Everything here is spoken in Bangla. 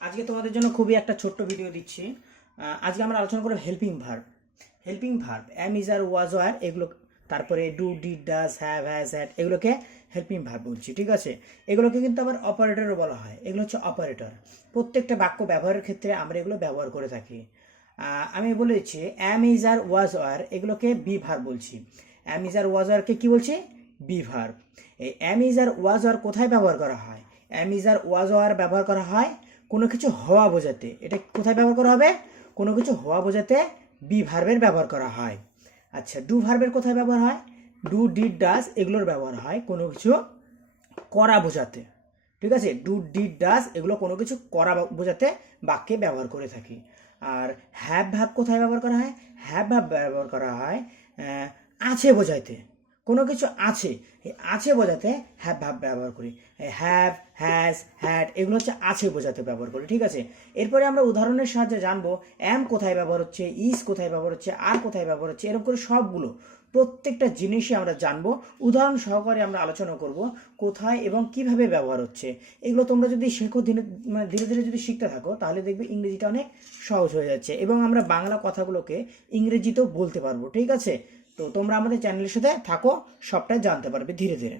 আজকে তোমাদের জন্য খুবই একটা ছোট্ট ভিডিও দিচ্ছি। আজকে আমরা আলোচনা করব হেল্পিং ভার্ব এম ইজ আর ওয়াজ আর এগুলো, তারপরে do did does have has had, এগুলোকে হেল্পিং ভার্ব বলছি। ঠিক আছে, এগুলোকে কিন্তু আবার অপারেটরও বলা হয়। এগুলো হচ্ছে অপারেটর। প্রত্যেকটা বাক্য ব্যবহারের ক্ষেত্রে আমরা এগুলো ব্যবহার করে থাকি। আমি বলেছি এম ইজ আর ওয়াজ আর, এগুলোকে বি ভার্ব বলছি। এম ইজ আর ওয়াজ আরকে কি বলছি? Be verb. এই এম ইজ আর ওয়াজ আর কোথায় ব্যবহার করা হয়? এম ইজ আর ওয়াজ আর ব্যবহার করা হয় কোনো কিছু হওয়া বোঝাতে। এটা কোথায় ব্যবহার করা হবে? কোনো কিছু হওয়া বোঝাতে বি ভার্বের ব্যবহার করা হয়। আচ্ছা, ডু ভার্বের কোথায় ব্যবহার হয়? ডু ডিড ডাজ এগুলোর ব্যবহার হয় কোনো কিছু করা বোঝাতে। ঠিক আছে, ডু ডিড ডাজ এগুলো কোনো কিছু করা বোঝাতে বাক্যে ব্যবহার করে থাকি। আর হ্যাভ ভাব কোথায় ব্যবহার করা হয়? হ্যাভ ভাব ব্যবহার করা হয় আছে বোঝাইতে। কোনো কিছু আছে, এই আছে বোঝাতে হ্যাভ ভাব ব্যবহার করি। হ্যাভ, হ্যাজ, হ্যাড এগুলো হচ্ছে আছে বোঝাতে ব্যবহার করি। ঠিক আছে, এরপরে আমরা উদাহরণের সাহায্যে জানবো এম কোথায় ব্যবহার হচ্ছে, ইজ কোথায় ব্যবহার হচ্ছে, আর কোথায় ব্যবহার হচ্ছে। এরকম করে সবগুলো প্রত্যেকটা জিনিসই আমরা জানবো, উদাহরণ সহকারে আমরা আলোচনা করব কোথায় এবং কিভাবে ব্যবহার হচ্ছে। এগুলো তোমরা যদি শেখো ধীরে ধীরে যদি শিখতে থাকো, তাহলে দেখবে ইংরেজিটা অনেক সহজ হয়ে যাচ্ছে এবং আমরা বাংলা কথাগুলোকে ইংরেজিতেও বলতে পারবো। ঠিক আছে, তো তোমরা আমাদের চ্যানেলের সাথে থাকো, সবটাই জানতে পারবে ধীরে ধীরে।